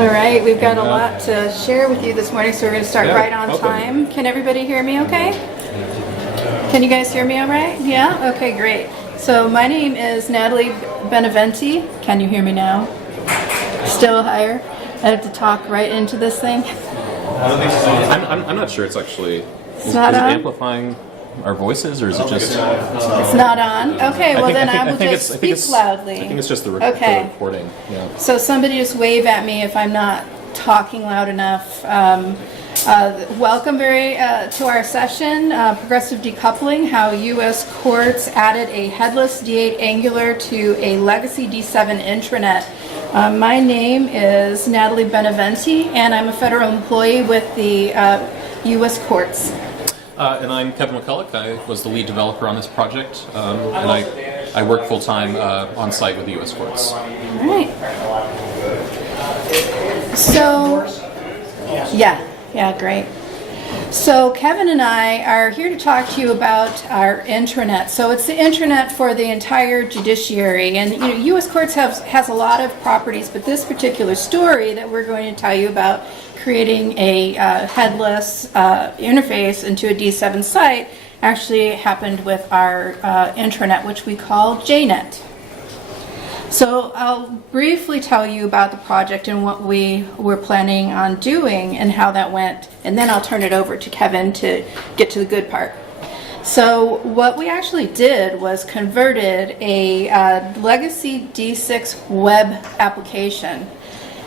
All right, we've got a lot to share with you this morning, so we're going to start right on welcome. time. Can everybody hear me okay? Can you guys hear me all right? Yeah? Okay, great. So my name is Natalie Beneventi. Can you hear me now? Still higher? I have to talk right into this thing. I'm not sure it's actually... Is it amplifying our voices, or is it just... It's not on? Okay, well then I will just speak loudly. I think it's just the recording. Yeah. So somebody just wave at me if I'm not talking loud enough. Welcome to our session, Progressive Decoupling, how U.S. courts added a headless D8 Angular to a legacy D7 intranet. My name is Natalie Beneventi, and I'm a federal employee with the U.S. courts. And I'm Kevin McCulloch. I was the lead developer on this project, and I work full-time on site with the U.S. courts. All right. So, yeah, great. So Kevin and I are here to talk to you about our intranet. So it's the intranet for the entire judiciary, and U.S. courts has a lot of properties, but this particular story that we're going to tell you about, creating a headless interface into a D7 site, actually happened with our intranet, which we call JNet. So I'll briefly tell you about the project and what we were planning on doing and how that went, and then I'll turn it over to Kevin to get to the good part. So what we actually did was converted a legacy D6 web application,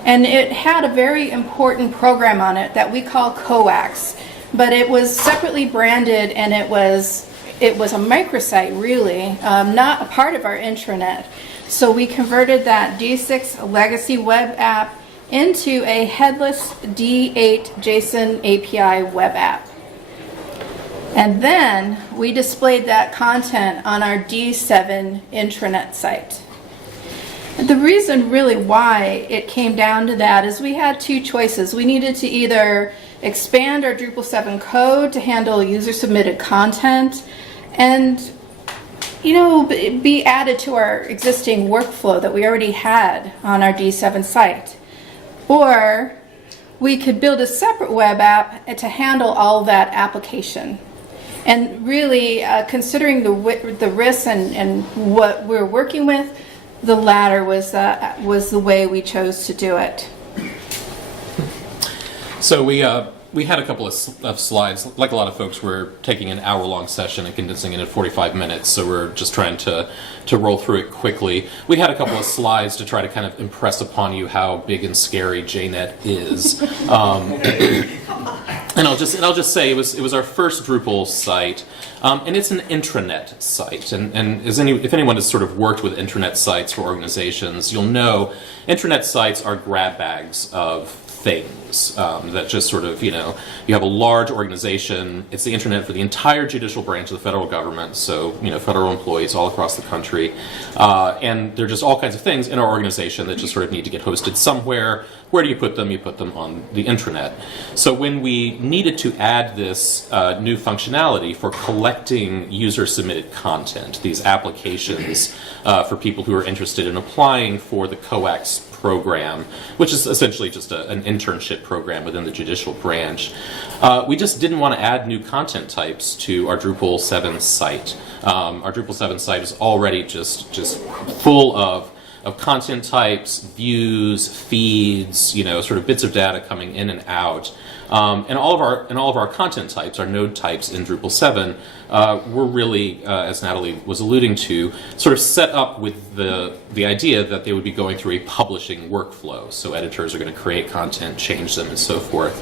and it had a very important program on it that we call Coax, but it was separately branded, and it was a microsite really, not a part of our intranet. So we converted that D6 legacy web app into a headless D8 JSON API web app. And then we displayed that content on our D7 intranet site. The reason really why it came down to that is we had two choices. We needed to either expand our Drupal 7 code to handle user-submitted content and be added to our existing workflow that we already had on our D7 site. Or we could build a separate web app to handle all that application. And really, considering the risks and what we're working with, the latter was the way we chose to do it. So we had a couple of slides. Like a lot of folks, we're taking an hour-long session and condensing it in 45 minutes, so we're just trying to roll through it quickly. We had a couple of slides to try to kind of impress upon you how big and scary JNet is. And I'll just say it was our first Drupal site, and it's an intranet site. And if anyone has sort of worked with intranet sites for organizations, you'll know intranet sites are grab bags of things that just sort of, you have a large organization. It's the internet for the entire judicial branch of the federal government, so, federal employees all across the country. And there are just all kinds of things in our organization that just sort of need to get hosted somewhere. Where do you put them? You put them on the intranet. So when we needed to add this new functionality for collecting user-submitted content, these applications for people who are interested in applying for the Coax program, which is essentially just an internship program within the judicial branch, we just didn't want to add new content types to our Drupal 7 site. Our Drupal 7 site is already just full of content types, views, feeds, sort of bits of data coming in and out. And all of our content types, our node types in Drupal 7, were really, as Natalie was alluding to, sort of set up with the idea that they would be going through a publishing workflow. So editors are going to create content, change them, and so forth.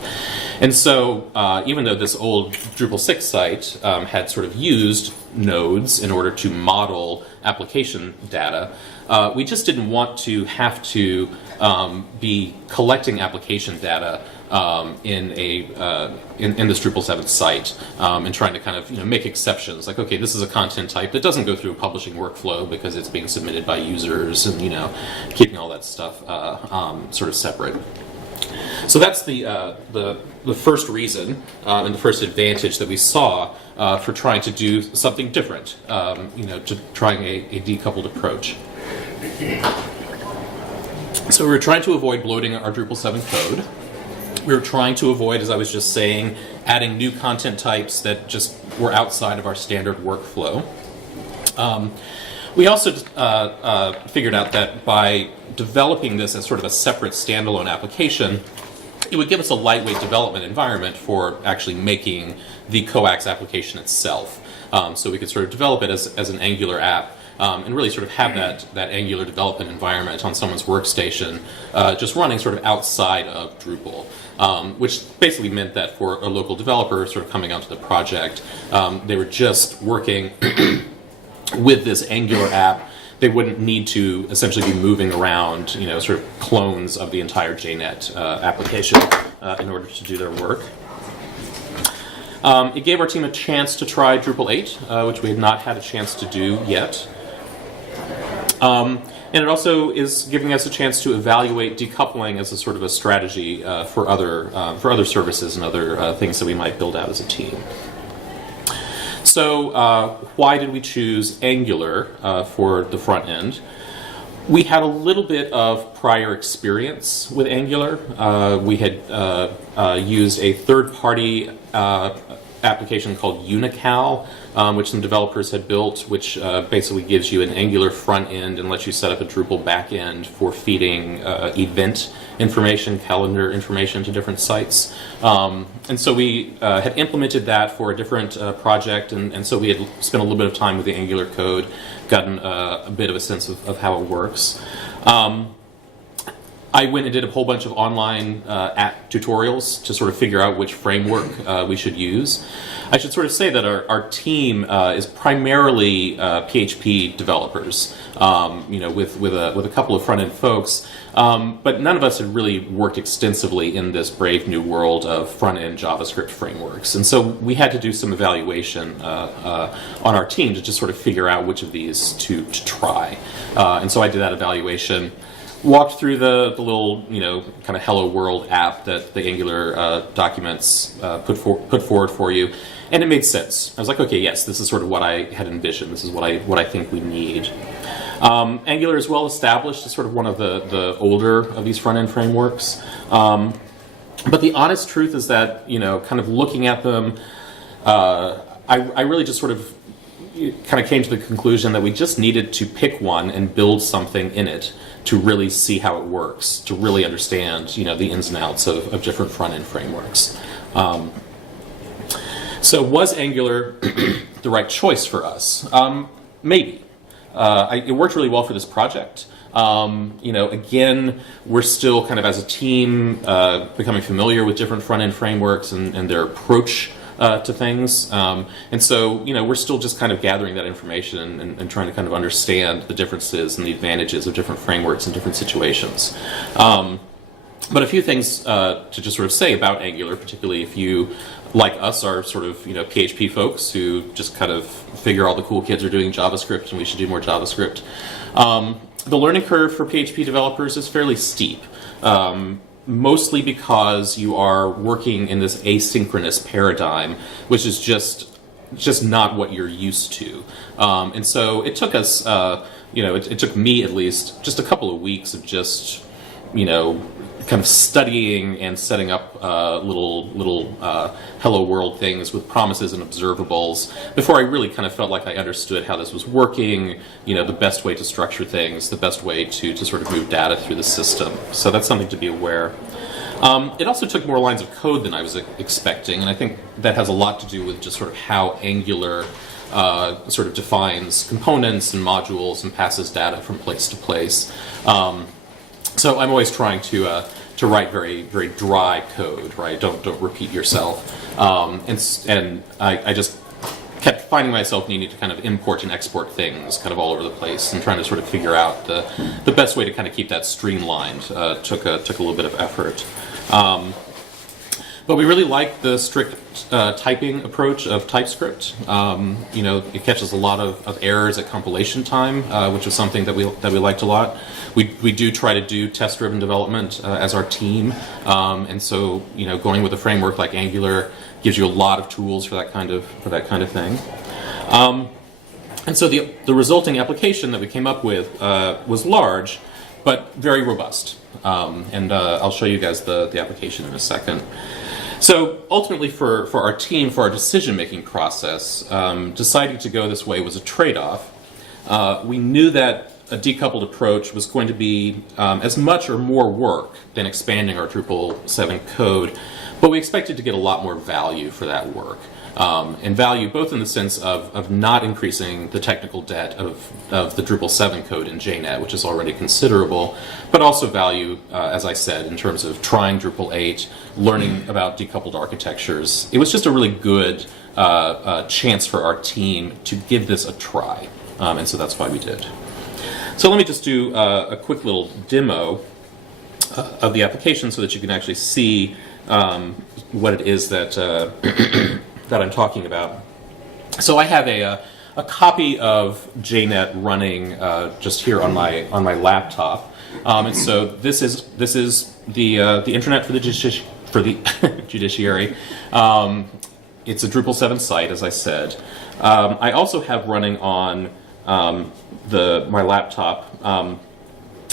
And so even though this old Drupal 6 site had sort of used nodes in order to model application data, we just didn't want to have to be collecting application data in this Drupal 7 site and trying to kind of make exceptions. Like, okay, this is a content type that doesn't go through a publishing workflow because it's being submitted by users, and keeping all that stuff sort of separate. So that's the first reason and the first advantage that we saw for trying to do something different, to trying a decoupled approach. So we were trying to avoid bloating our Drupal 7 code. We were trying to avoid, as I was just saying, adding new content types that just were outside of our standard workflow. We also figured out that by developing this as sort of a separate standalone application, it would give us a lightweight development environment for actually making the coax application itself. So we could sort of develop it as an Angular app and really sort of have that Angular development environment on someone's workstation just running sort of outside of Drupal. Which basically meant that for a local developer sort of coming onto the project, they were just working with this Angular app. They wouldn't need to essentially be moving around, sort of clones of the entire JNet application in order to do their work. It gave our team a chance to try Drupal 8, which we had not had a chance to do yet. And it also is giving us a chance to evaluate decoupling as a sort of a strategy for other services and other things that we might build out as a team. So why did we choose Angular for the front end? We had a little bit of prior experience with Angular. We had used a third-party application called Unical, which some developers had built, which basically gives you an Angular front end and lets you set up a Drupal back end for feeding event information, calendar information to different sites. And so we had implemented that for a different project, and so we had spent a little bit of time with the Angular code, gotten a bit of a sense of how it works. I went and did a whole bunch of online app tutorials to sort of figure out which framework we should use. I should sort of say that our team is primarily PHP developers, with a couple of front-end folks, but none of us had really worked extensively in this brave new world of front-end JavaScript frameworks. And so we had to do some evaluation on our team to just sort of figure out which of these to try. And so I did that evaluation. Walked through the little, kind of Hello World app that the Angular documents put forward for you, and it made sense. I was like, okay, yes, this is sort of what I had envisioned. This is what I think we need. Angular is well established as sort of one of the older of these front end frameworks, but the honest truth is that kind of looking at them, I really just sort of kind of came to the conclusion that we just needed to pick one and build something in it to really see how it works, to really understand, the ins and outs of different front-end frameworks. So was Angular the right choice for us? Maybe. It worked really well for this project. Again, we're still kind of as a team becoming familiar with different front-end frameworks and their approach to things. And so, we're still just kind of gathering that information and trying to kind of understand the differences and the advantages of different frameworks in different situations. But a few things to just sort of say about Angular, particularly if you, like us, are sort of, PHP folks who just kind of figure all the cool kids are doing JavaScript and we should do more JavaScript. The learning curve for PHP developers is fairly steep. Mostly because you are working in this asynchronous paradigm, which is just not what you're used to. And so it took us, it took me at least just a couple of weeks of just, kind of studying and setting up little Hello World things with promises and observables before I really kind of felt like I understood how this was working, the best way to structure things, the best way to sort of move data through the system. So that's something to be aware. It also took more lines of code than I was expecting, and I think that has a lot to do with just sort of how Angular sort of defines components and modules and passes data from place to place. So I'm always trying to write very, very dry code, right? Don't repeat yourself. And I just kept finding myself needing to kind of import and export things kind of all over the place and trying to sort of figure out the best way to kind of keep that streamlined. Took a little bit of effort. But we really like the strict typing approach of TypeScript. It catches a lot of errors at compilation time, which is something that we liked a lot. We do try to do test-driven development as our team, and so going with a framework like Angular gives you a lot of tools for that kind of thing. And so the resulting application that we came up with was large, but very robust. And I'll show you guys the application in a second. So ultimately for our team, for our decision-making process, deciding to go this way was a trade-off. We knew that a decoupled approach was going to be as much or more work than expanding our Drupal 7 code, but we expected to get a lot more value for that work. And value both in the sense of not increasing the technical debt of the Drupal 7 code in JNet, which is already considerable, but also value, as I said, in terms of trying Drupal 8, learning about decoupled architectures. It was just a really good chance for our team to give this a try, and so that's why we did. So let me just do a quick little demo of the application so that you can actually see what it is that that I'm talking about. So I have a copy of JNet running just here on my laptop, and so this is the intranet for the Judiciary. It's a Drupal 7 site, as I said. I also have running on my laptop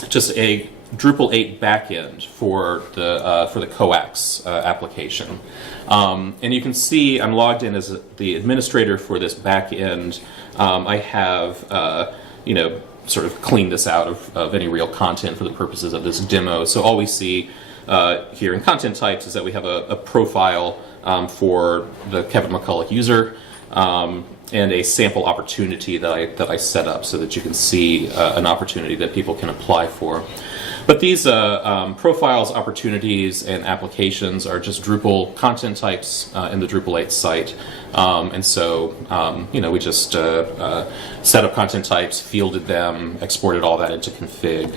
just a Drupal 8 backend for the coax application, and you can see I'm logged in as the administrator for this backend. I have sort of cleaned this out of any real content for the purposes of this demo. So all we see here in content types is that we have a profile for the Kevin McCulloch user. And a sample opportunity that I set up so that you can see an opportunity that people can apply for. But these profiles, opportunities, and applications are just Drupal content types in the Drupal 8 site. And so, we just set up content types, fielded them, exported all that into config.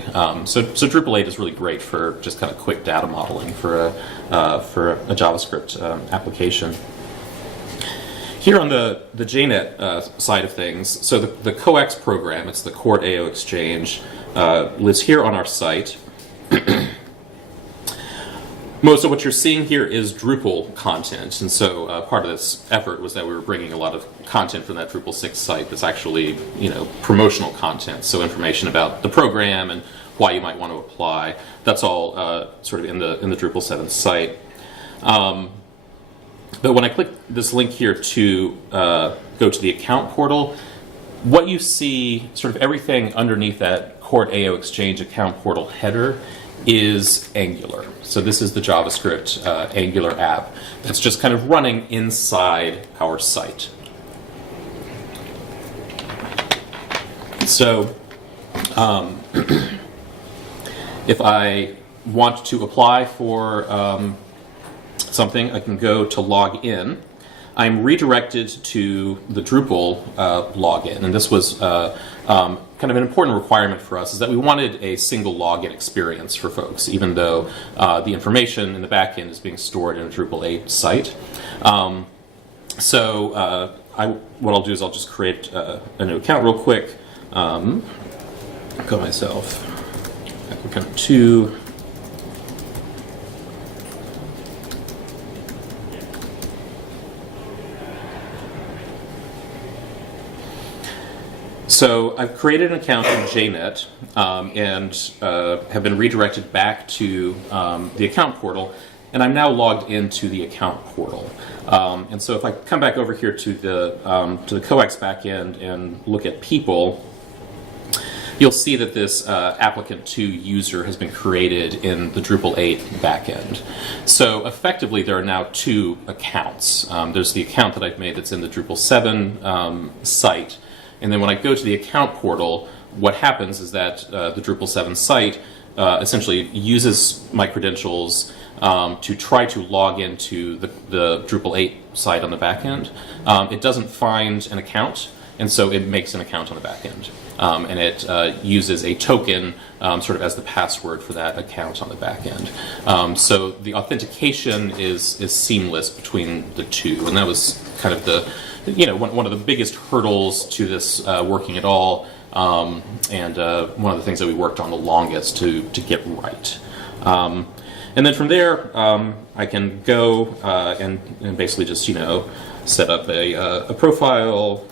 So Drupal 8 is really great for just kind of quick data modeling for a JavaScript application. Here on the JNet side of things, so the coax program, it's the Coord AO exchange, lives here on our site. Most of what you're seeing here is Drupal content, and so part of this effort was that we were bringing a lot of content from that Drupal 6 site that's actually, promotional content, so information about the program and why you might want to apply. That's all sort of in the Drupal 7 site. But when I click this link here to go to the account portal, what you see, sort of everything underneath that Coord AO Exchange account portal header is Angular. So this is the JavaScript Angular app that's just kind of running inside our site. So if I want to apply for something, I can go to log in. I'm redirected to the Drupal login, and this was kind of an important requirement for us, is that we wanted a single login experience for folks, even though the information in the backend is being stored in a Drupal 8 site. What I'll do is I'll just create a new account real quick. Go myself. Account 2. So I've created an account in JNet and have been redirected back to the account portal, and I'm now logged into the account portal. And so if I come back over here to the coax backend and look at people, you'll see that this applicant2 user has been created in the Drupal 8 backend. So effectively, there are now two accounts. There's the account that I've made that's in the Drupal 7 site. And then when I go to the account portal, what happens is that the Drupal 7 site essentially uses my credentials to try to log into the Drupal 8 site on the back end. It doesn't find an account, and so it makes an account on the back end. And it uses a token sort of as the password for that account on the back end. So the authentication is seamless between the two, and that was kind of one of the biggest hurdles to this working at all, and one of the things that we worked on the longest to get right. And then from there, I can go and basically just set up a profile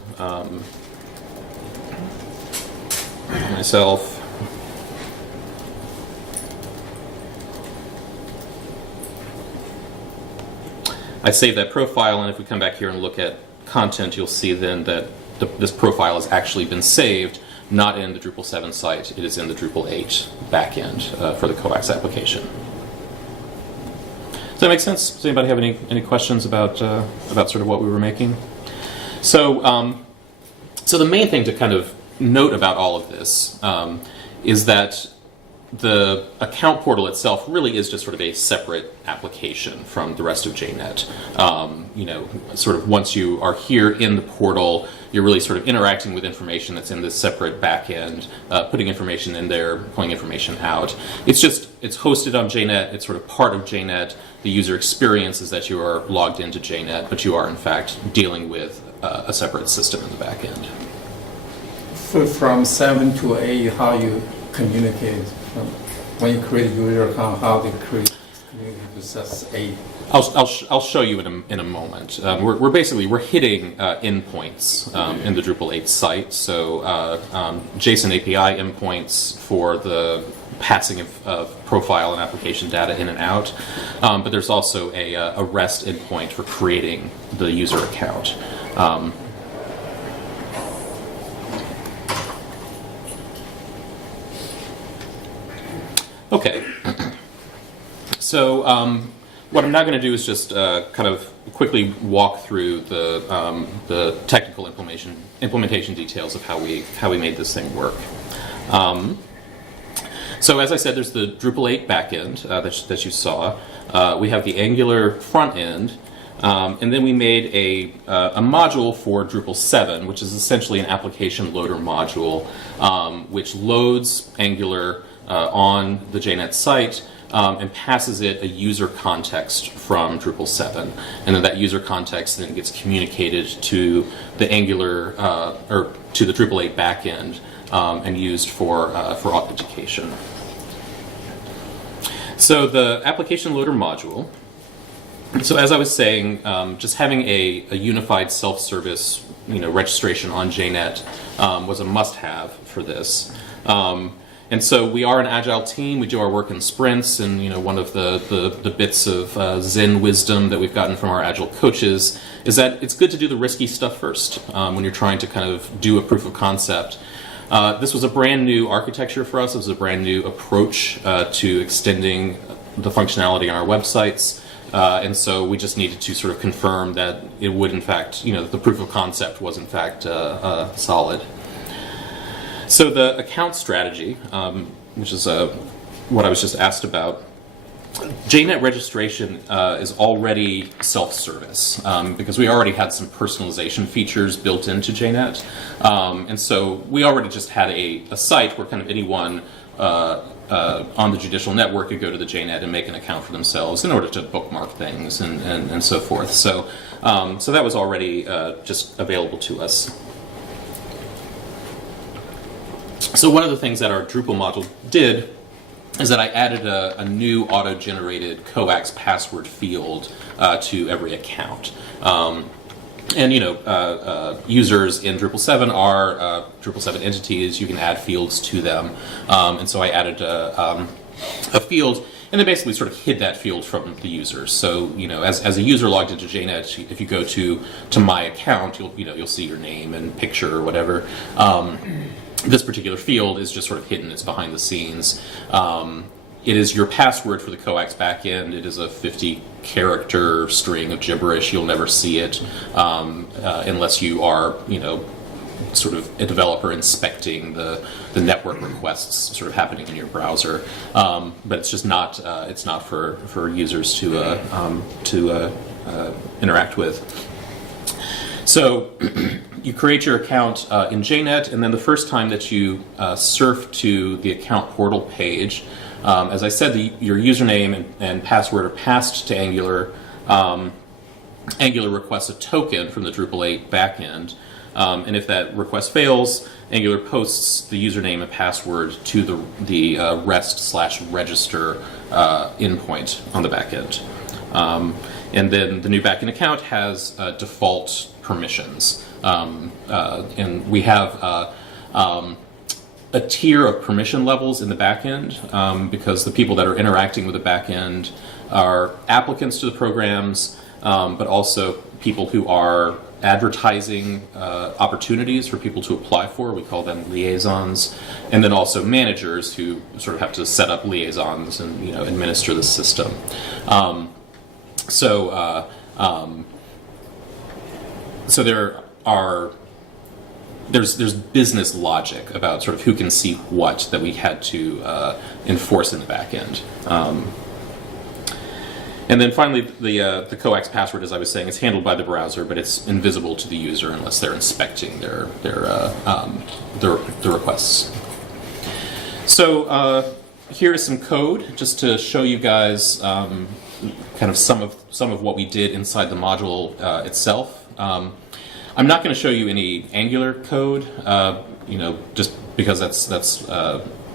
myself, I save that profile, and if we come back here and look at content, you'll see then that this profile has actually been saved, not in the Drupal 7 site, it is in the Drupal 8 backend for the coax application. Does that make sense? Does anybody have any questions about sort of what we were making? So, so the main thing to kind of note about all of this is that the account portal itself really is just sort of a separate application from the rest of JNet. You know, sort of once you are here in the portal, you're really sort of interacting with information that's in this separate backend, putting information in there, pulling information out. It's hosted on JNet, it's sort of part of JNet. The user experience is that you are logged into JNet, but you are in fact dealing with a separate system in the backend. So from 7 to 8, how you communicate? When you create a user account, how they communicate to SAS 8? I'll show you in a moment. We're hitting endpoints in the Drupal 8 site. So JSON API endpoints for the passing of profile and application data in and out. But there's also a REST endpoint for creating the user account. Okay. So what I'm now going to do is just kind of quickly walk through the technical implementation details of how we made this thing work. So as I said, there's the Drupal 8 backend that you saw. We have the Angular front end, and then we made a module for Drupal 7, which is essentially an application loader module, which loads Angular on the JNet site and passes it a user context from Drupal 7. And then that user context then gets communicated to the Angular, or to the Drupal 8 backend and used for authentication. So the application loader module, so as I was saying, just having a unified self-service registration on JNet was a must-have for this. And so we are an agile team. We do our work in sprints, and one of the bits of Zen wisdom that we've gotten from our agile coaches is that it's good to do the risky stuff first when you're trying to kind of do a proof of concept. This was a brand new architecture for us. It was a brand new approach to extending the functionality on our websites. And so we just needed to sort of confirm that it would in fact, the proof of concept was in fact solid. So the account strategy, which is what I was just asked about, JNet registration is already self-service because we already had some personalization features built into JNet. And so we already just had a site where kind of anyone on the judicial network could go to the JNet and make an account for themselves in order to bookmark things and so forth. So, so that was already just available to us. So one of the things that our Drupal module did is that I added a new auto-generated coax password field to every account. And users in Drupal 7 are Drupal 7 entities. You can add fields to them. And so I added a field, and then basically sort of hid that field from the users. So as a user logged into JNet, if you go to my account, you'll see your name and picture or whatever. This particular field is just sort of hidden. It's behind the scenes. It is your password for the coax backend. It is a 50-character string of gibberish. You'll never see it unless you are, sort of a developer inspecting the network requests sort of happening in your browser. But it's just not. It's not for users to interact with. So you create your account in JNet, and then the first time that you surf to the account portal page, as I said, your username and password are passed to Angular. Angular requests a token from the Drupal 8 backend, and if that request fails, Angular posts the username and password to the REST/register endpoint on the backend. And then the new backend account has default permissions. And we have a tier of permission levels in the backend because the people that are interacting with the backend are applicants to the programs, but also people who are advertising opportunities for people to apply for. We call them liaisons, and then also managers who sort of have to set up liaisons and administer the system. So there's business logic about sort of who can see what that we had to enforce in the back end. And then finally, the coax password, as I was saying, is handled by the browser, but it's invisible to the user unless they're inspecting their requests. So here is some code just to show you guys kind of some of what we did inside the module itself. I'm not going to show you any Angular code, just because that's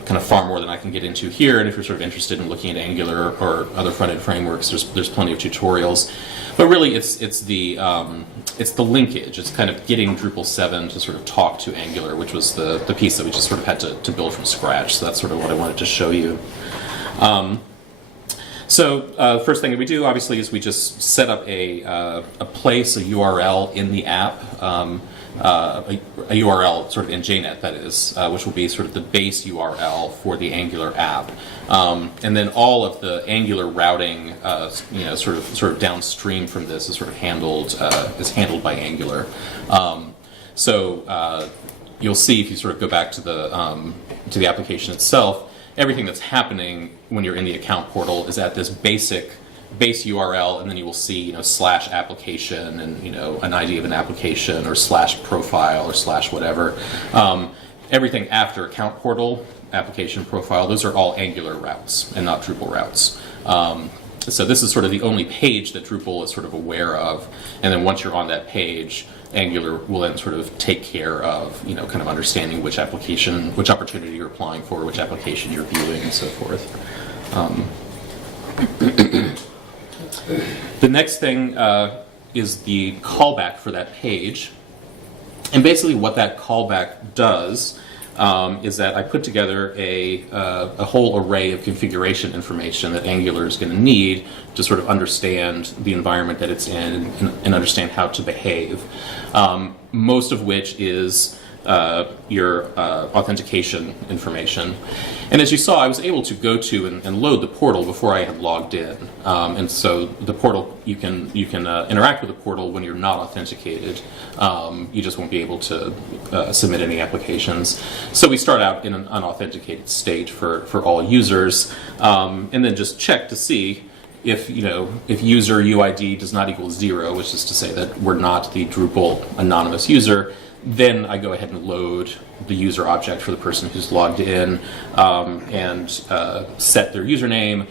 kind of far more than I can get into here. And if you're sort of interested in looking at Angular or other front-end frameworks, there's plenty of tutorials. But really, it's the linkage. It's kind of getting Drupal 7 to sort of talk to Angular, which was the piece that we just sort of had to build from scratch. So that's sort of what I wanted to show you. So first thing that we do, obviously, is we just set up a place, a URL in the app, a URL sort of in JNet, that is, which will be sort of the base URL for the Angular app, and then all of the Angular routing, sort of downstream from this is sort of handled by Angular. So you'll see if you sort of go back to the application itself. Everything that's happening when you're in the account portal is at this base URL, and then you will see / application and an ID of an application, or / profile, or / whatever. Everything after account portal, application, profile, those are all Angular routes and not Drupal routes. So this is sort of the only page that Drupal is sort of aware of, and then once you're on that page, Angular will then sort of take care of, kind of understanding which application, which opportunity you're applying for, which application you're viewing, and so forth. The next thing is the callback for that page. And basically what that callback does is that I put together a whole array of configuration information that Angular is going to need to sort of understand the environment that it's in and understand how to behave. Most of which is your authentication information. And as you saw, I was able to go to and load the portal before I had logged in. And so the portal, you can interact with the portal when you're not authenticated. You just won't be able to submit any applications. So we start out in an unauthenticated state for all users, and then just check to see if user UID does not equal 0, which is to say that we're not the Drupal anonymous user. Then I go ahead and load the user object for the person who's logged in, and set their username,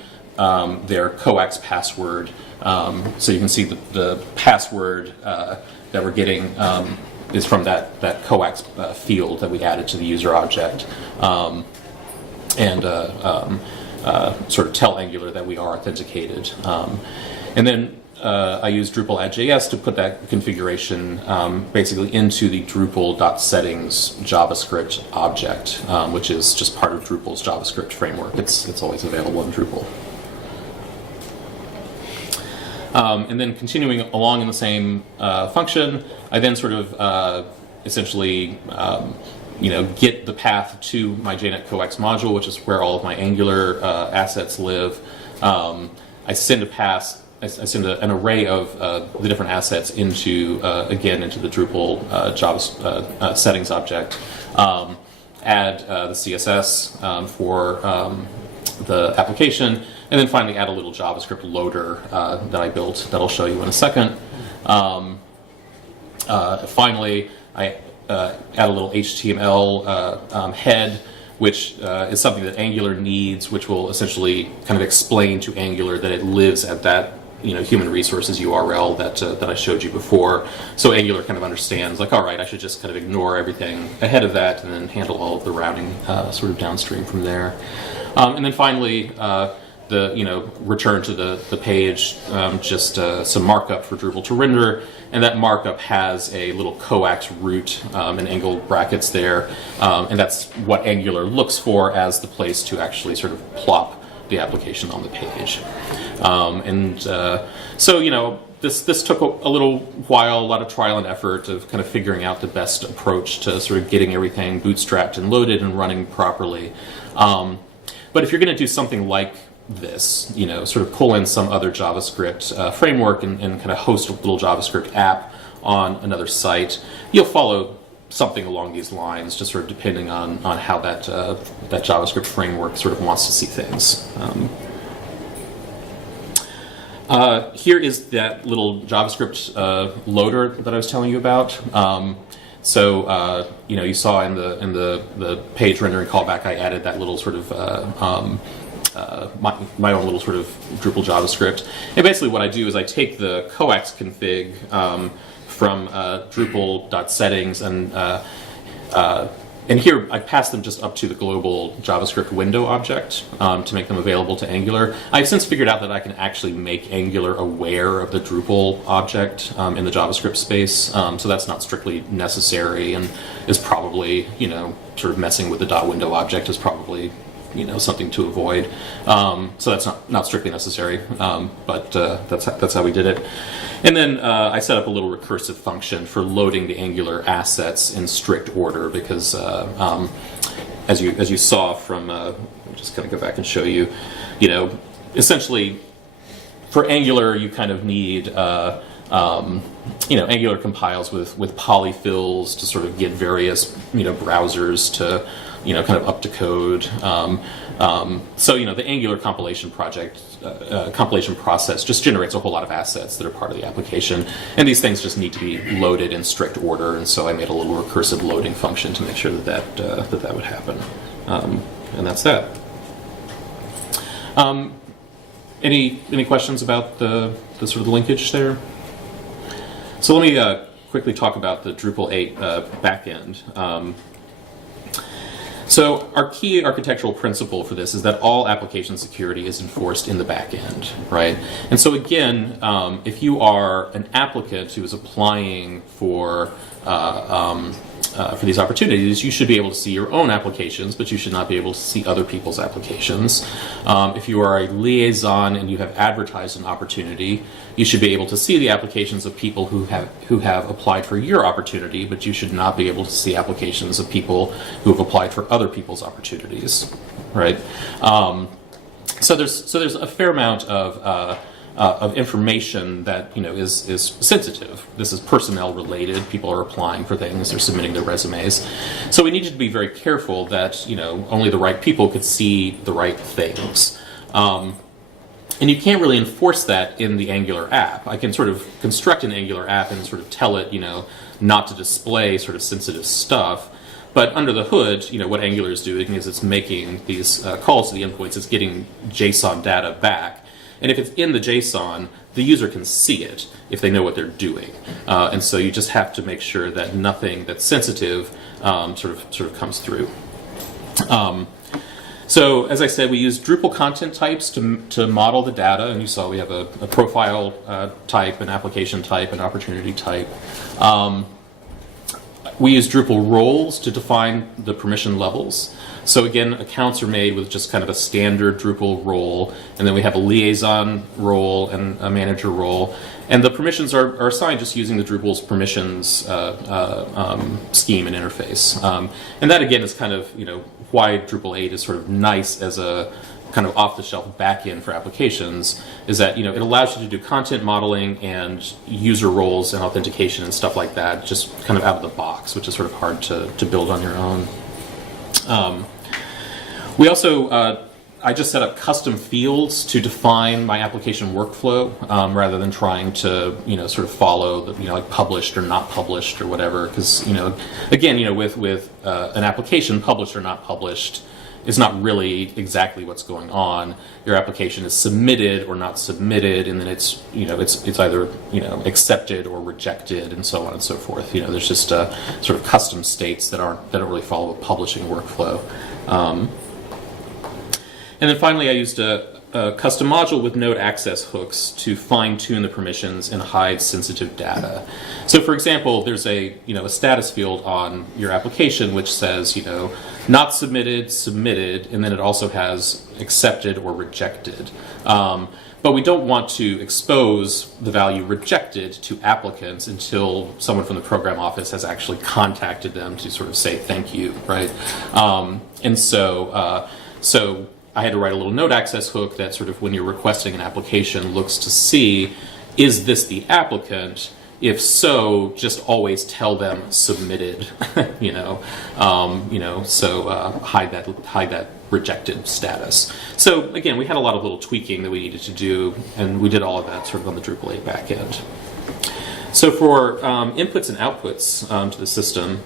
their coax password. So you can see the password that we're getting is from that coax field that we added to the user object, and sort of tell Angular that we are authenticated. And then I use Drupal.js to put that configuration basically into the Drupal.settings JavaScript object, which is just part of Drupal's JavaScript framework. It's always available in Drupal. And then continuing along in the same function, I then sort of essentially get the path to my JNet coax module, which is where all of my Angular assets live. I send an array of the different assets into the Drupal Java settings object. Add the CSS for the application, and then finally add a little JavaScript loader that I built that I'll show you in a second. Finally, I add a little HTML head, which is something that Angular needs, which will essentially kind of explain to Angular that it lives at that human resources URL that I showed you before. So Angular kind of understands, like, all right, I should just kind of ignore everything ahead of that and then handle all of the routing sort of downstream from there. And then finally, return to the page, just some markup for Drupal to render, and that markup has a little coax root and angled brackets there, and that's what Angular looks for as the place to actually sort of plop the application on the page. So, this took a little while, a lot of trial and effort of kind of figuring out the best approach to sort of getting everything bootstrapped and loaded and running properly. But if you're going to do something like this, sort of pull in some other JavaScript framework and kind of host a little JavaScript app on another site, you'll follow something along these lines, just sort of depending on how that JavaScript framework sort of wants to see things. Here is that little JavaScript loader that I was telling you about. You saw in the page rendering callback, I added that little sort of my own little sort of Drupal JavaScript. And basically, what I do is I take the coax config from Drupal.settings and here I pass them just up to the global JavaScript window object to make them available to Angular. I've since figured out that I can actually make Angular aware of the Drupal object in the JavaScript space, so that's not strictly necessary and is probably, sort of messing with the .window object is probably, something to avoid. So that's not strictly necessary, but that's how we did it. And then I set up a little recursive function for loading the Angular assets in strict order because, as you saw from, I'm just going to go back and show you, essentially for Angular you kind of need, Angular compiles with polyfills to sort of get various, browsers to, kind of up to code. So the Angular compilation process just generates a whole lot of assets that are part of the application, and these things just need to be loaded in strict order. And so I made a little recursive loading function to make sure that would happen, and that's that. Any questions about the sort of the linkage there? So let me quickly talk about the Drupal 8 backend. So our key architectural principle for this is that all application security is enforced in the back end, right? And so again, if you are an applicant who is applying for these opportunities, you should be able to see your own applications, but you should not be able to see other people's applications. If you are a liaison and you have advertised an opportunity, you should be able to see the applications of people who have applied for your opportunity, but you should not be able to see applications of people who have applied for other people's opportunities, right? So there's a fair amount of information that is sensitive. This is personnel related. People are applying for things. They're submitting their resumes. So we needed to be very careful that only the right people could see the right things. And you can't really enforce that in the Angular app. I can sort of construct an Angular app and sort of tell it not to display sort of sensitive stuff. But under the hood, what Angular is doing is it's making these calls to the endpoints. It's getting JSON data back. And if it's in the JSON, the user can see it if they know what they're doing. And so you just have to make sure that nothing that's sensitive sort of comes through. So as I said, we use Drupal content types to model the data. And you saw we have a profile type, an application type, an opportunity type. We use Drupal roles to define the permission levels. So again, accounts are made with just kind of a standard Drupal role, and then we have a liaison role and a manager role. And the permissions are assigned just using the Drupal's permissions scheme and interface. And that again is kind of why Drupal 8 is sort of nice as a kind of off-the-shelf backend for applications, is that it allows you to do content modeling and user roles and authentication and stuff like that just kind of out of the box, which is sort of hard to build on your own. We also, I just set up custom fields to define my application workflow rather than trying to, sort of follow the, like published or not published or whatever. Because, again, with an application, published or not published, is not really exactly what's going on. Your application is submitted or not submitted, and then it's either accepted or rejected, and so on and so forth. There's just sort of custom states that don't really follow a publishing workflow. And then finally, I used a custom module with node access hooks to fine-tune the permissions and hide sensitive data. So, for example, there's a status field on your application which says not submitted, submitted, and then it also has accepted or rejected. But we don't want to expose the value rejected to applicants until someone from the program office has actually contacted them to sort of say thank you, right? And so I had to write a little node access hook that sort of, when you're requesting an application, looks to see, is this the applicant? If so, just always tell them submitted, hide that rejected status. So again, we had a lot of little tweaking that we needed to do, and we did all of that sort of on the Drupal 8 backend. So for inputs and outputs to the system,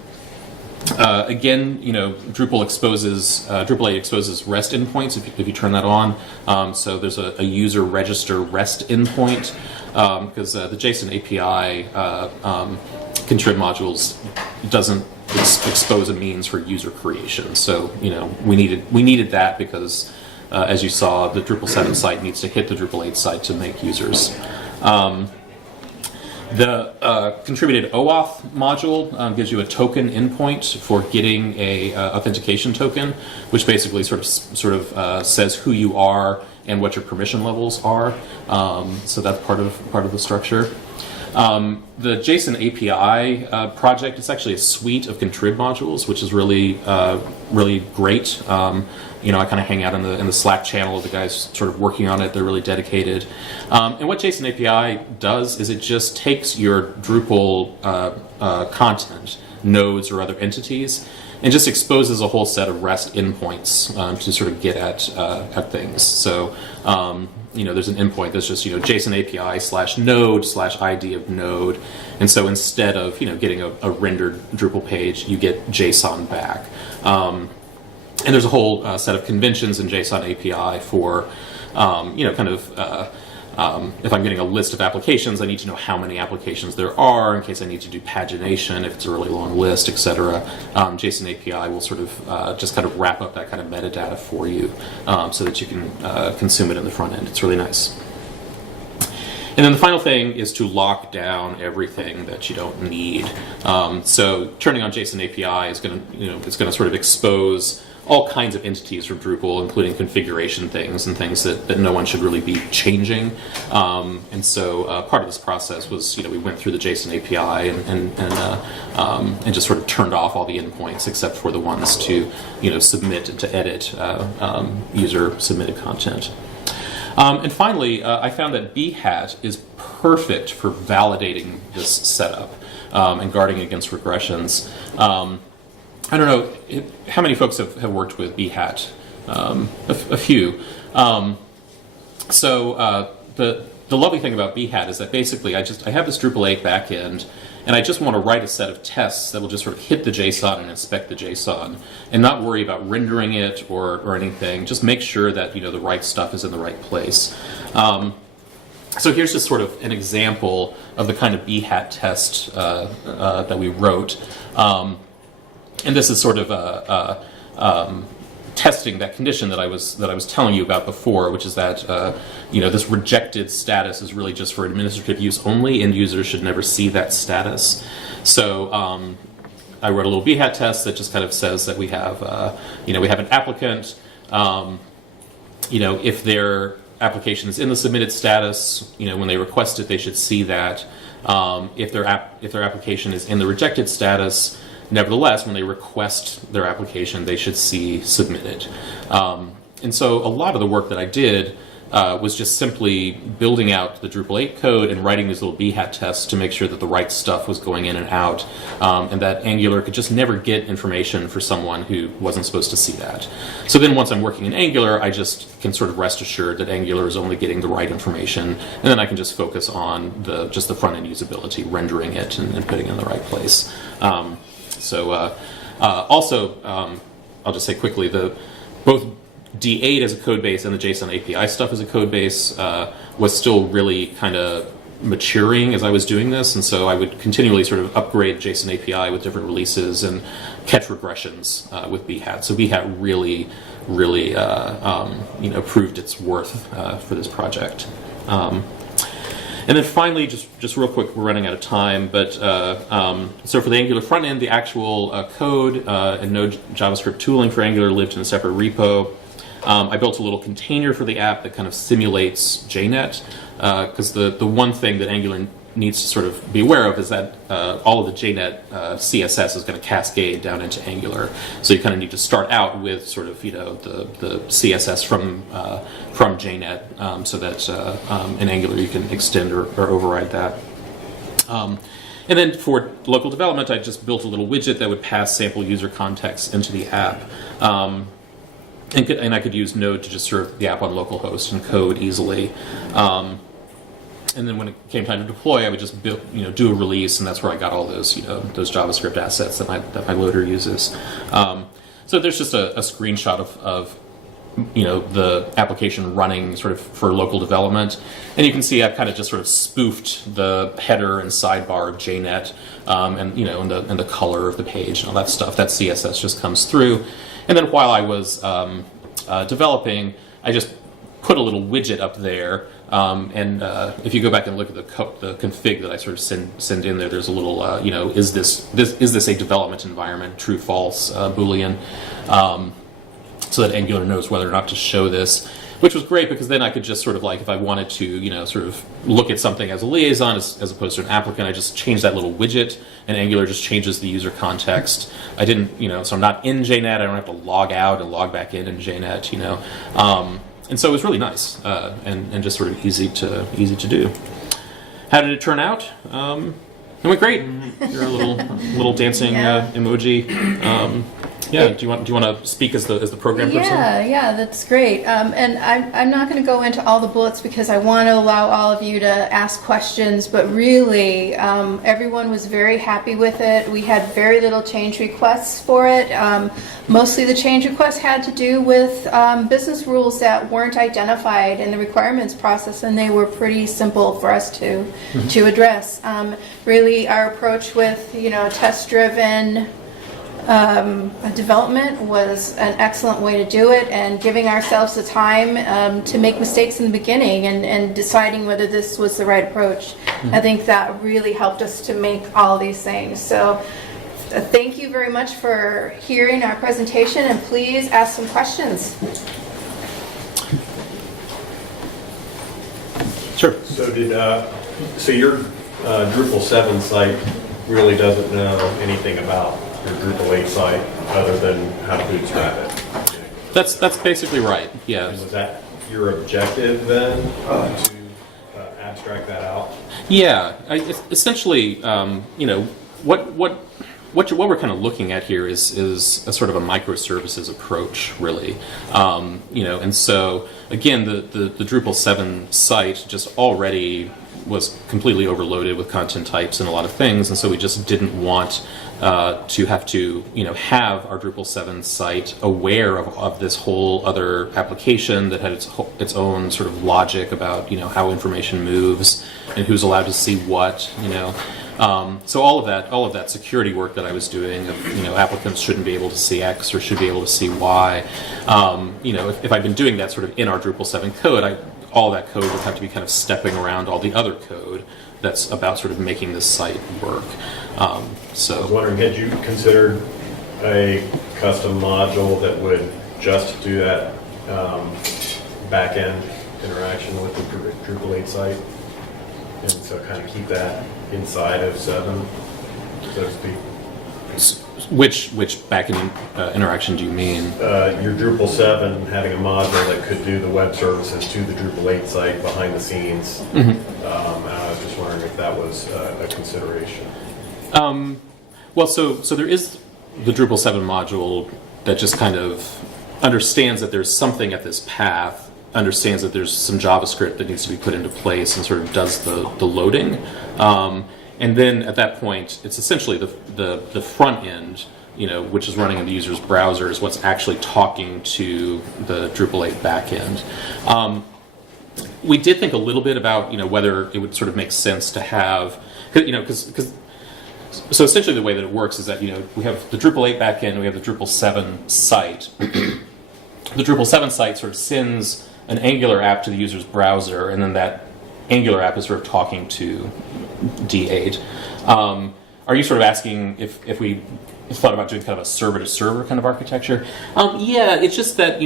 again, Drupal Drupal 8 exposes REST endpoints if you turn that on. So there's a user register REST endpoint because the JSON API contrib modules doesn't expose a means for user creation. So we needed that because as you saw, the Drupal 7 site needs to hit the Drupal 8 site to make users. The contributed OAuth module gives you a token endpoint for getting a authentication token, which basically sort of says who you are and what your permission levels are. So that's part of the structure. The JSON API project is actually a suite of contrib modules, which is really great. I kind of hang out in the Slack channel of the guys sort of working on it. They're really dedicated. And what JSON API does is it just takes your Drupal content, nodes or other entities, and just exposes a whole set of REST endpoints to sort of get at things. So there's an endpoint that's just JSON API /node/ID of node, and so instead of getting a rendered Drupal page, you get JSON back. And there's a whole set of conventions in JSON API for, if I'm getting a list of applications, I need to know how many applications there are in case I need to do pagination, if it's a really long list, etc. JSON API will sort of just kind of wrap up that kind of metadata for you so that you can consume it in the front end. It's really nice. And then the final thing is to lock down everything that you don't need. So turning on JSON API is going to sort of expose all kinds of entities from Drupal, including configuration things and things that no one should really be changing. And so part of this process was, we went through the JSON API and just sort of turned off all the endpoints except for the ones to, submit and to edit user submitted content. And finally, I found that Behat is perfect for validating this setup and guarding against regressions. I don't know how many folks have worked with Behat. A few. So the lovely thing about Behat is that basically I have this Drupal 8 backend, and I just want to write a set of tests that will just sort of hit the JSON and inspect the JSON, and not worry about rendering it or anything. Just make sure that the right stuff is in the right place. So here's just sort of an example of the kind of Behat test that we wrote. And this is sort of testing that condition that I was telling you about before, which is that this rejected status is really just for administrative use only. End users should never see that status. So I wrote a little Behat test that just kind of says that we have we have an applicant. If their application is in the submitted status, when they request it, they should see that. If their application is in the rejected status, nevertheless, when they request their application, they should see submitted. And so a lot of the work that I did was just simply building out the Drupal 8 code and writing these little Behat tests to make sure that the right stuff was going in and out, and that Angular could just never get information for someone who wasn't supposed to see that. So then once I'm working in Angular, I just can sort of rest assured that Angular is only getting the right information, and then I can just focus on just the front-end usability, rendering it and putting it in the right place. I'll just say quickly, both D8 as a code base and the JSON API stuff as a code base was still really kind of maturing as I was doing this, and so I would continually sort of upgrade JSON API with different releases and catch regressions with Behat. So Behat really proved its worth for this project. And then finally, just real quick, we're running out of time, but so for the Angular front end, the actual code and Node JavaScript tooling for Angular lived in a separate repo. I built a little container for the app that kind of simulates JNet, because the one thing that Angular needs to sort of be aware of is that all of the JNet CSS is going to cascade down into Angular. So you kind of need to start out with sort of the CSS from JNet, so that in Angular you can extend or override that. And then for local development, I just built a little widget that would pass sample user context into the app. And I could use Node to just serve the app on localhost and code easily. And then when it came time to deploy, I would just do a release, and that's where I got all those those JavaScript assets that my loader uses. So there's just a screenshot of the application running sort of for local development, and you can see I've kind of just sort of spoofed the header and sidebar of JNet, and the color of the page and all that stuff. That CSS just comes through, and then while I was developing, I just put a little widget up there. And if you go back and look at the config that I sort of send in there, there's a little, is this a development environment, true, false, Boolean, so that Angular knows whether or not to show this, which was great because then I could just sort of if I wanted to, sort of look at something as a liaison as opposed to an applicant, I just change that little widget and Angular just changes the user context. I didn't, so I'm not in JNet, I don't have to log out and log back in JNet, and so it was really nice and just sort of easy to do. How did it turn out? It went great. You're a little dancing emoji. Do you want to speak as the program person? Yeah, that's great. And I'm not going to go into all the bullets because I want to allow all of you to ask questions. But really, everyone was very happy with it. We had very little change requests for it. Mostly the change requests had to do with business rules that weren't identified in the requirements process, and they were pretty simple for us to address. Really, our approach with test-driven development was an excellent way to do it, and giving ourselves the time to make mistakes in the beginning and deciding whether this was the right approach. I think that really helped us to make all these things. So thank you very much for hearing our presentation, and please ask some questions. Sure. So your Drupal 7 site really doesn't know anything about your Drupal 8 site other than how to bootstrap it? That's basically right, yeah. And was that your objective then, to abstract that out? Yeah, essentially, what we're kind of looking at here is a sort of a microservices approach, really. And so again, the Drupal 7 site just already was completely overloaded with content types and a lot of things, and so we just didn't want to have to have our Drupal 7 site aware of this whole other application that had its own sort of logic about how information moves and who's allowed to see what. So all of that security work that I was doing of applicants shouldn't be able to see X or should be able to see Y. If I'd been doing that sort of in our Drupal 7 code, all that code would have to be kind of stepping around all the other code that's about sort of making this site work. I was wondering, had you considered a custom module that would just do that back-end interaction with the Drupal 8 site? And so kind of keep that inside of 7, so to speak? Which back-end interaction do you mean? Your Drupal 7 having a module that could do the web services to the Drupal 8 site behind the scenes. Mm-hmm. And I was just wondering if that was a consideration. So there is the Drupal 7 module that just kind of understands that there's something at this path, understands that there's some JavaScript that needs to be put into place and sort of does the loading. And then at that point, it's essentially the front end, which is running in the user's browser, is what's actually talking to the Drupal 8 backend. we did think a little bit about, whether it would sort of make sense to have, because so essentially the way that it works is that, we have the Drupal 8 backend, we have the Drupal 7 site. The Drupal 7 site sort of sends an Angular app to the user's browser, and then that Angular app is sort of talking to D8. Are you sort of asking if we thought about doing kind of a server-to-server kind of architecture? Yeah, it's just that,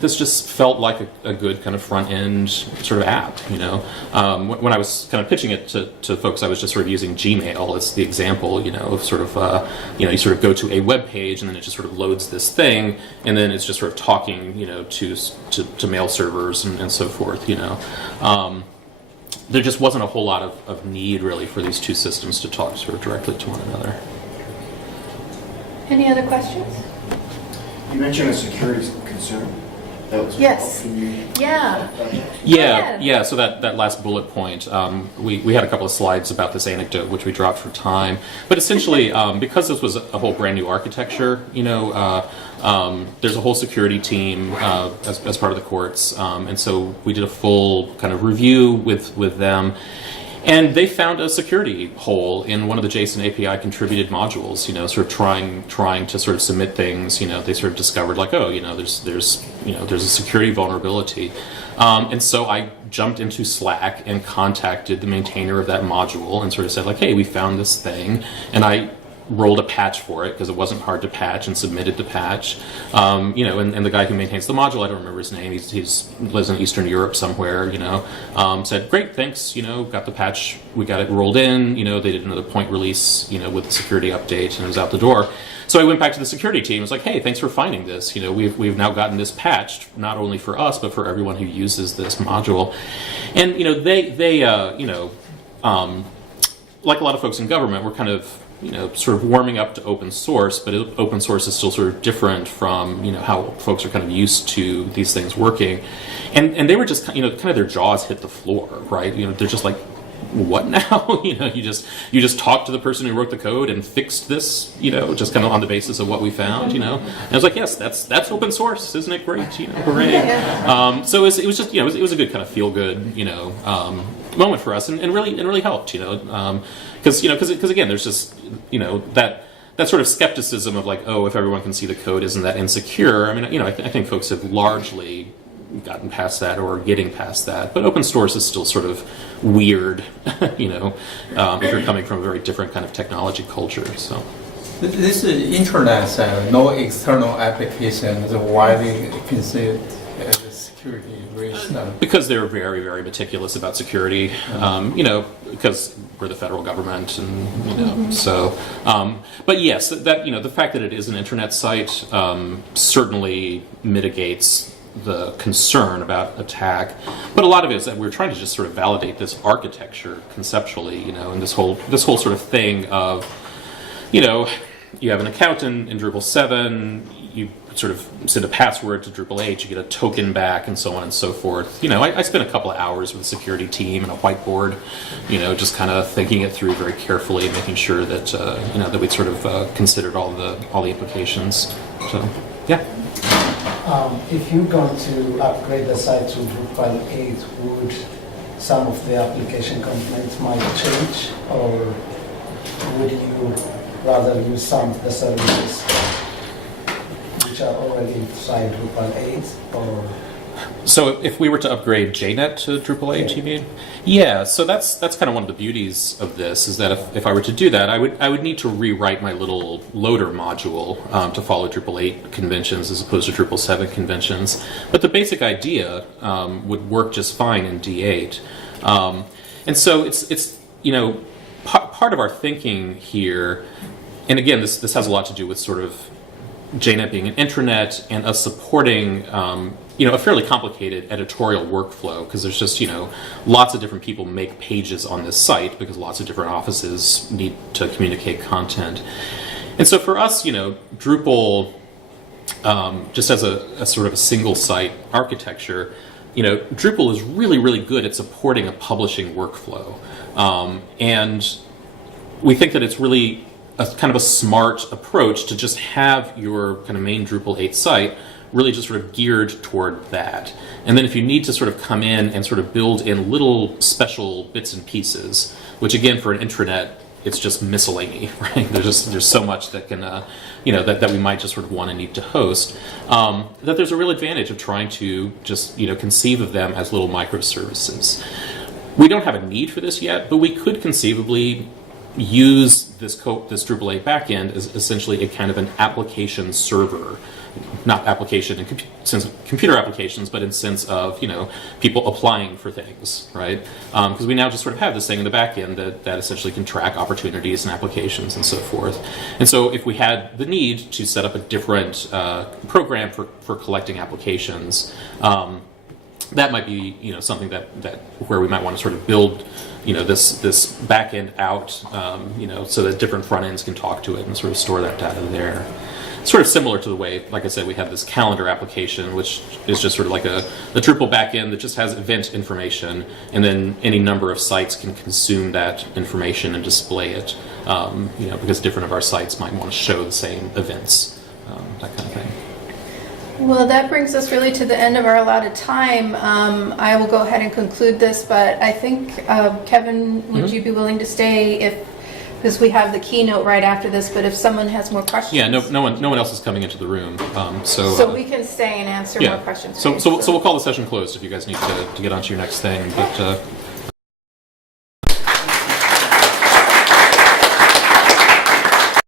this just felt like a good kind of front-end sort of app, When I was kind of pitching it to folks, I was just sort of using Gmail as the example, of sort of, you sort of go to a web page and then it just sort of loads this thing, and then it's just sort of talking, to mail servers and so forth, There just wasn't a whole lot of need, really, for these two systems to talk sort of directly to one another. Any other questions? You mentioned a security concern. That was Yes. Can you? Yeah. Yeah. So that last bullet point, we had a couple of slides about this anecdote, which we dropped for time. But essentially, because this was a whole brand new architecture, there's a whole security team as part of the courts, and so we did a full kind of review with them. And they found a security hole in one of the JSON API contributed modules, sort of trying to sort of submit things, they sort of discovered like, there's a security vulnerability. And so I jumped into Slack and contacted the maintainer of that module and sort of said like, hey, we found this thing. And I rolled a patch for it because it wasn't hard to patch and submitted the patch. And the guy who maintains the module, I don't remember his name, he lives in Eastern Europe somewhere, said, great, thanks, got the patch, we got it rolled in, they did another point release, with the security update, and it was out the door. So I went back to the security team, I was like, hey, thanks for finding this, we've now gotten this patched, not only for us, but for everyone who uses this module. And, they like a lot of folks in government, were kind of, sort of warming up to open source, but open source is still sort of different from, how folks are kind of used to these things working. And they were just, kind of their jaws hit the floor, right? They're just like, what now? You just talked to the person who wrote the code and fixed this, just kind of on the basis of what we found, And I was like, yes, that's open source, isn't it great? Hooray. So it was just, it was a good kind of feel good, moment for us, and really helped, because again, there's just, that sort of skepticism of like, oh, if everyone can see the code, isn't that insecure? I mean, I think folks have largely gotten past that or getting past that, but open source is still sort of weird, if you're coming from a very different kind of technology culture. So This is internet, no external application is widely considered as a security risk. because they're very, very meticulous about security, because we're the federal government, and so. But yes, that the fact that it is an internet site certainly mitigates the concern about attack, but a lot of it is that we're trying to just sort of validate this architecture conceptually, and this whole sort of thing of, you have an account in Drupal 7, you sort of send a password to Drupal 8, you get a token back, and so on and so forth. I spent a couple of hours with the security team and a whiteboard, just kind of thinking it through very carefully and making sure that, that we'd sort of considered all the implications. So, yeah. If you're going to upgrade the site to Drupal 8, would some of the application components might change, or would you rather use some of the services which are already inside Drupal 8, or? So if we were to upgrade JNet to Drupal 8, you mean? Yeah, so that's kind of one of the beauties of this, is that if I were to do that, I would need to rewrite my little loader module to follow Drupal 8 conventions as opposed to Drupal 7 conventions. But the basic idea would work just fine in D8. And so it's part of our thinking here, and again, this has a lot to do with sort of JNet being an intranet and us supporting a fairly complicated editorial workflow, because there's just lots of different people make pages on this site because lots of different offices need to communicate content. And so for us, Drupal, just as a sort of a single site architecture, Drupal is really, really good at supporting a publishing workflow. And we think that it's really a kind of a smart approach to just have your kind of main Drupal 8 site really just sort of geared toward that. And then if you need to sort of come in and sort of build in little special bits and pieces, which again for an intranet, it's just miscellany, right? There's so much that can, that we might just sort of want to need to host, that there's a real advantage of trying to just, conceive of them as little microservices. We don't have a need for this yet, but we could conceivably use this Drupal 8 backend as essentially a kind of an application server. Not application in sense of computer applications, but in sense of people applying for things, right? Because we now just sort of have this thing in the back end that essentially can track opportunities and applications and so forth. And so if we had the need to set up a different program for collecting applications, that might be something that where we might want to sort of build this back end out, so that different front ends can talk to it and sort of store that data there. Sort of similar to the way, like I said, we have this calendar application, which is just sort of like a Drupal backend that just has event information, and then any number of sites can consume that information and display it, because different of our sites might want to show the same events, that kind of thing. Well, that brings us really to the end of our allotted time. I will go ahead and conclude this, but I think, Kevin, would you be willing to stay because we have the keynote right after this, but if someone has more questions. Yeah, no one else is coming into the room, so we can stay and answer more questions. So we'll call the session closed if you guys need to get on to your next thing. But